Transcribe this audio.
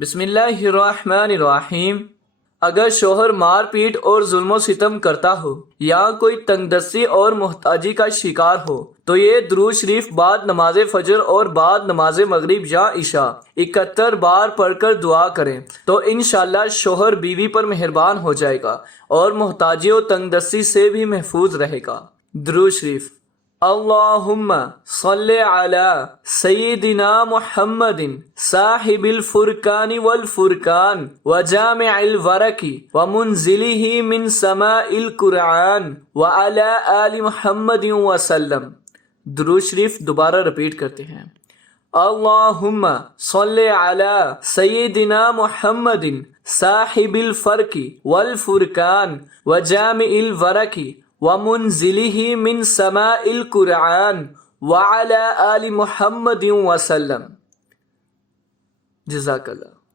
بسم اللہ الرحمن الرحیم۔ اگر شوہر مار پیٹ اور ظلم و ستم کرتا ہو یا کوئی تنگ دستی اور محتاجی کا شکار ہو تو یہ درود شریف بعد نماز فجر اور بعد نماز مغرب یا عشاء 71 بار پڑھ کر دعا کریں تو انشاءاللہ شوہر بیوی پر مہربان ہو جائے گا اور محتاجی و تنگ دستی سے بھی محفوظ رہے گا۔ درود شریف۔ اللہم صلی علی سیدنا محمد صاحب الفرقان والفرقان وجامع الورق ومنزلہ من سماء القرآن وعلی آل محمد وسلم۔ درود شریف دوبارہ رپیٹ کرتے ہیں۔ اللہم صلی علی سیدنا محمد صاحب الفرق والفرقان وجامع الورق ومنزلہ من سماء القرآن وعلی آل محمد وسلم۔ جزاک اللہ۔